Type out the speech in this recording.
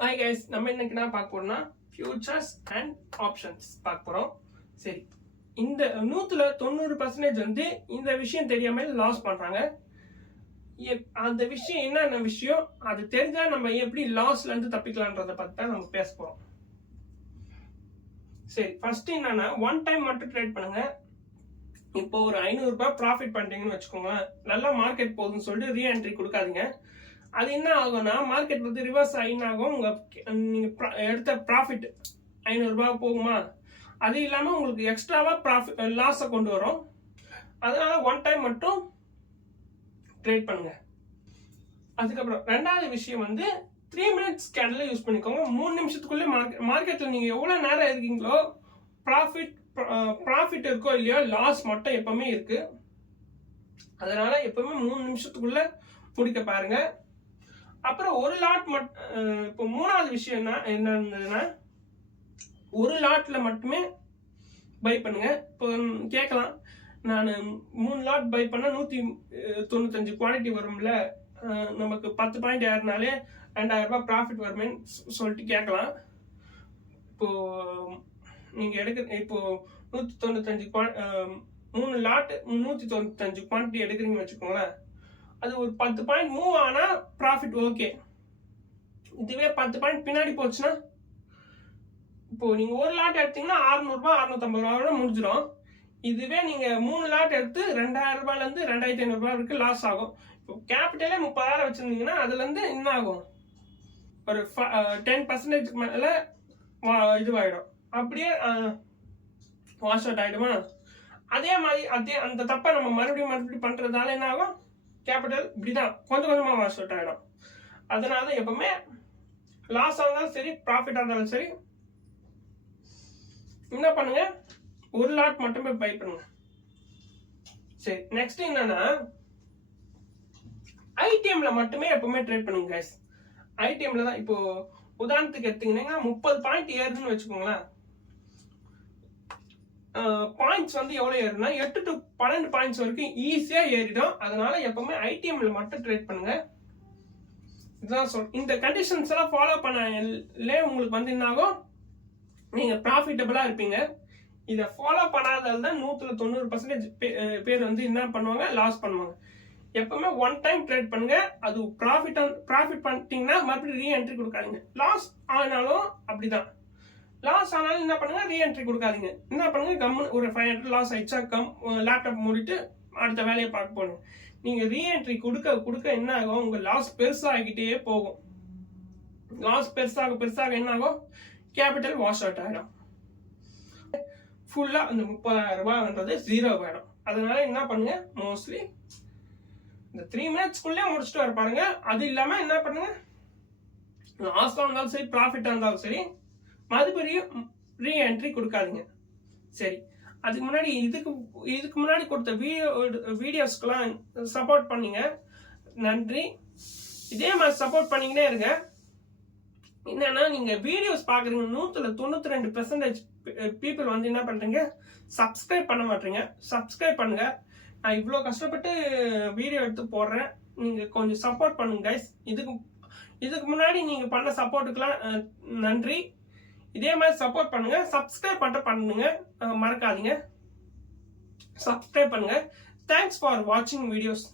Hi guys, நம்ம இன்னைக்கு என்ன பார்க்க போறோம்னா ஃபியூச்சர்ஸ் அண்ட் ஆப்ஷன்ஸ் பார்க்க போறோம். சரி, இந்த 90% வந்து இந்த விஷயம் தெரியாம லாஸ் பண்றாங்க. அந்த விஷயம் என்னென்ன விஷயம், அது தெரிஞ்சா நம்ம எப்படி லாஸ்ல இருந்து தப்பிக்கலான்றத பத்தி தான் நம்ம பேச போறோம். சரி, ஃபர்ஸ்ட் என்னன்னா ஒன் டைம் மட்டும் ட்ரேட் பண்ணுங்க. இப்போ ஒரு 500 ரூபாய் ப்ராஃபிட் பண்றீங்கன்னு வச்சுக்கோங்க. நல்லா மார்க்கெட் போகுதுன்னு சொல்லிட்டு ரீஎன்ட்ரி கொடுக்காதீங்க. அது என்ன ஆகும்னா மார்க்கெட் வந்து ரிவர்ஸ் ஆகும். நீங்க எடுத்த ப்ராஃபிட் 500 ரூபாய் போகுமா, அது இல்லாம உங்களுக்கு எக்ஸ்ட்ராவா ப்ராஃபிட் லாஸை கொண்டு வரும். அதனால ஒன் டைம் மட்டும் ட்ரேட் பண்ணுங்க. அதுக்கப்புறம் ரெண்டாவது விஷயம் வந்து 3 மினிட்ஸ் கேண்டில் யூஸ் பண்ணிக்கோங்க. 3 நிமிஷத்துக்குள்ளே மார்க்கெட்ல நீங்க எவ்வளவு நேரம் இருக்கீங்களோ ப்ராஃபிட் இருக்கோ இல்லையோ லாஸ் மட்டும் எப்பவுமே இருக்கு. அதனால எப்பவுமே 3 நிமிஷத்துக்குள்ள முடிக்க பாருங்க. அப்புறம் ஒரு லாட் இப்போ மூணாவது விஷயம் என்னன்னா ஒரு லாட்ல மட்டுமே பை பண்ணுங்க. இப்போ கேட்கலாம், நான் 3 லாட் பை பண்ண 195 குவாலிட்டி வரும்ல, நமக்கு 10 பாயிண்ட் ஏறினாலே 2000 ரூபாய் ப்ராஃபிட் வருமேன்னு சொல்லிட்டு கேட்கலாம். இப்போ நீங்க இப்போ 195 3 லாட் 195 குவான்டிட்டி எடுக்கிறீங்கன்னு வச்சுக்கோங்களேன். அது ஒரு 10 பாயிண்ட் மூவ் ஆனா ப்ராஃபிட் ஓகே. இதுவே 10 பாயிண்ட் பின்னாடி போச்சுன்னா, இப்போ நீங்க ஒரு லாட் எடுத்தீங்கன்னா 600 ரூபாய் 650 ரூபாய் முடிஞ்சிடும். இதுவே நீங்க 3 லாட் எடுத்து 2000 ரூபாயில இருந்து 2500 ரூபாய் வரைக்கும் லாஸ் ஆகும். இப்போ கேபிட்டலே 30,000 வச்சிருந்தீங்கன்னா அதுல இருந்து என்ன ஆகும், ஒரு 10% மேல இதுவாயிடும். அப்படியே வாஷ் அவுட் ஆயிடுமா. அதே மாதிரி அந்த தப்பை நம்ம மறுபடியும் பண்றதால என்ன ஆகும், கேபிட்டல் இப்படிதான் கொஞ்சம் கொஞ்சமா வாஷ் அவுட் ஆயிடும். அதனால எப்பவுமே லாஸ் ஆனாலும் சரி ப்ராஃபிட் ஆனாலும் சரி என்ன பண்ணுங்க, ஒரு லாட் மட்டுமே பை பண்ணுங்க. சரி, நெக்ஸ்ட் என்னன்னா ஐடிஎம்ல மட்டுமே எப்பவுமே ட்ரேட் பண்ணுங்க கைஸ். ஐடிஎம்ல தான் இப்போ உதாரணத்துக்கு எடுத்தீங்கன்னா 30 பாயிண்ட் ஏறுதுன்னு வச்சுக்கோங்களேன். பாயிண்ட்ஸ் வந்து எவ்வளவு ஏறுனா 8 to 12 பாயிண்ட்ஸ் வரைக்கும் ஈஸியா ஏறிடும். அதனால எப்பவுமே ஐடிஎம்ல மட்டும் ட்ரேட் பண்ணுங்க. இதுதான் இந்த கண்டிஷன்ஸ் எல்லாம் ஃபாலோ பண்ணலே உங்களுக்கு வந்து என்ன ஆகும், நீங்க ப்ராஃபிட்டபிளா இருப்பீங்க. இதை ஃபாலோ பண்ணாததால தான் 190% பேர் வந்து என்ன பண்ணுவாங்க, லாஸ் பண்ணுவாங்க. எப்பவுமே ஒன் டைம் ட்ரேட் பண்ணுங்க. அது ப்ராஃபிட் பண்ணிட்டீங்கன்னா மறுபடியும் ரீஎன்ட்ரி கொடுக்காதீங்க. லாஸ் ஆனாலும் அப்படிதான், லாஸ் ஆனாலும் என்ன பண்ணுங்க, ரீஎன்ட்ரி கொடுக்காதீங்க. என்ன பண்ணுங்க, கம்முன்னு ஒரு 500 லாஸ் ஆயிடுச்சா லேப்டாப் மூடிட்டு அடுத்த வேலையை பார்க்க போகணும். நீங்க ரீஎன்ட்ரி கொடுக்க என்ன ஆகும், உங்க லாஸ் பெருசாகிட்டே போகும். லாஸ் பெருசாக என்ன ஆகும், கேபிட்டல் வாஷ் அவுட் ஆயிடும். ஃபுல்லா அந்த 30,000 ரூபாய்ன்றது ஜீரோ ஆயிடும். அதனால என்ன பண்ணுங்க, மோஸ்ட்லி இந்த 3 மினிட்ஸ்க்குள்ளே முடிச்சுட்டு வர பாருங்க. அது இல்லாம என்ன பண்ணுங்க, லாஸ் இருந்தாலும் சரி ப்ராஃபிட் இருந்தாலும் சரி மறுபடியும் ரீஎன்ட்ரி கொடுக்காதீங்க. சரி, அதுக்கு முன்னாடி இதுக்கு முன்னாடி கொடுத்த வீடியோஸ்க்கெல்லாம் சப்போர்ட் பண்ணீங்க, நன்றி. இதே மாதிரி சப்போர்ட் பண்ணிக்கிட்டே இருங்க. என்னன்னா நீங்க வீடியோஸ் பாக்குறீங்க, 192% பீப்புள் வந்து என்ன பண்றீங்க, சப்ஸ்கிரைப் பண்ண மாட்டீங்க. சப்ஸ்கிரைப் பண்ணுங்க. நான் இவ்வளோ கஷ்டப்பட்டு வீடியோ எடுத்து போடுறேன், நீங்க கொஞ்சம் சப்போர்ட் பண்ணுங்க கைஸ். இதுக்கு முன்னாடி நீங்க பண்ண சப்போர்ட்டுக்கெல்லாம் நன்றி. இதே மாதிரி சப்போர்ட் பண்ணுங்க. சப்ஸ்கிரைப் பண்ணுங்க, மறக்காதீங்க. சப்ஸ்கிரைப் பண்ணுங்க. தேங்க்ஸ் ஃபார் வாட்சிங் வீடியோஸ்.